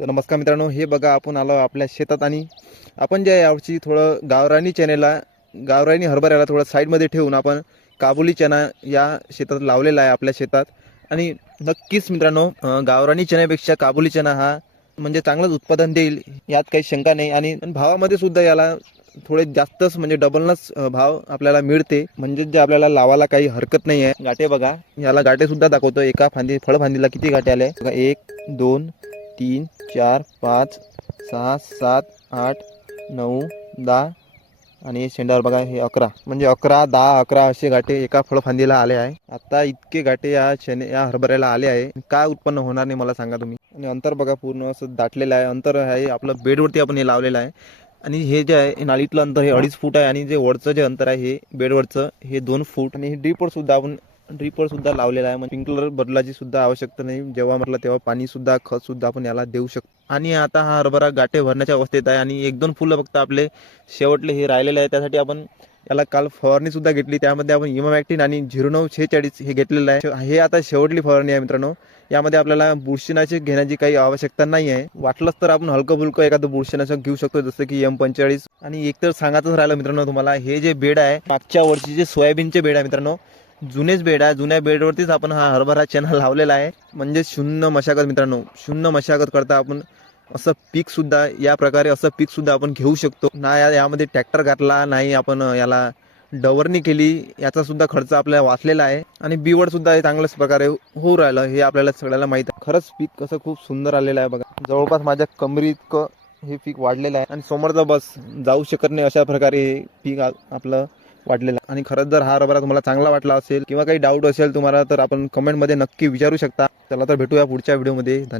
तर नमस्कार मित्रांनो, हे बघा आपण आलो आपल्या शेतात आणि आपण जे यावर्षी थोडं गावरानी हरभऱ्याला थोडं साईडमध्ये ठेवून आपण काबुली चना या शेतात लावलेला आहे आपल्या शेतात. आणि नक्कीच मित्रांनो, गावरानी चण्यापेक्षा काबुली चना हा म्हणजे चांगलंच उत्पादन देईल यात काही शंका नाही. आणि भावामध्ये सुद्धा याला थोडे जास्तच म्हणजे डबलनच भाव आपल्याला मिळते. म्हणजे जे आपल्याला लावायला काही हरकत नाही आहे. गाठे बघा, याला गाठे सुद्धा दाखवतो. एका फळफांदीला किती गाठे आले बघा, 1 2 3 4 5 6 7 8 9 10 आणि शेंडावर बघा हे 11, म्हणजे 11 10 11 असे गाठे एका फळफांदीला आले आहे. आता इतके गाठे या हरभऱ्याला आले आहे, काय उत्पन्न होणार नाही मला सांगा तुम्ही. आणि अंतर बघा पूर्ण असं दाटलेलं आहे. अंतर आहे आपलं बेडवरती आपण हे लावलेलं आहे. आणि हे जे आहे नाळीतलं अंतर हे 2.5 फूट आहे. आणि जे वरचं जे अंतर आहे हे बेडवरचं हे 2 फूट. आणि हे ड्रीपर सुद्धा लावलेला आहे. म्हणजे स्प्रिंकलर बदलाची सुद्धा आवश्यकता नाही. जेव्हा म्हटलं तेव्हा पाणी सुद्धा खत सुद्धा आपण याला देऊ शकतो. आणि आता हा हरभरा गाठे भरण्याच्या अवस्थेत आहे. आणि 1-2 फुलं फक्त आपले शेवटले हे राहिलेले आहे. त्यासाठी आपण याला काल फवारणी सुद्धा घेतली. त्यामध्ये आपण इमामॅक्टिन आणि 0946 हे घेतलेलं आहे. हे आता शेवटली फवारणी आहे मित्रांनो. यामध्ये आपल्याला बुरशीनाशक घेण्याची काही आवश्यकता नाही आहे. वाटलंच तर आपण हलकं फुलकं एखादं बुरशीनाशक घेऊ शकतो, जसं की M45. आणि एक तर सांगायचंच राहिलं मित्रांनो तुम्हाला, हे जे बेड आहे मागच्या वर्षीचे सोयाबीनचे बेड आहे मित्रांनो. जुनेच बेड आहे. जुन्या बेडवरतीच आपण हा हरभरा चना लावलेला आहे. म्हणजे शून्य मशागत मित्रांनो, शून्य मशागत करता आपण असं पीक सुद्धा या प्रकारे आपण घेऊ शकतो ना. यामध्ये ट्रॅक्टर घातला नाही, आपण याला डवरणी केली, याचा सुद्धा खर्च आपल्याला वाचलेला आहे. आणि बिवड सुद्धा हे चांगल्याच प्रकारे होऊ राहिलं, हे आपल्याला सगळ्याला माहित आहे. खरंच पीक कसं खूप सुंदर आलेलं आहे बघा. जवळपास माझ्या कमरी इतकं हे पीक वाढलेलं आहे. आणि समोरचा बस जाऊ शकत नाही अशा प्रकारे हे पीक आपलं वाढलेलं आहे. आणि खरंच जर हा हरभरा तुम्हाला चांगला वाटला असेल किंवा काही डाऊट असेल तुम्हाला, तर आपण कमेंटमध्ये नक्की विचारू शकता. चला तर भेटूया पुढच्या व्हिडिओमध्ये. धन्यवाद.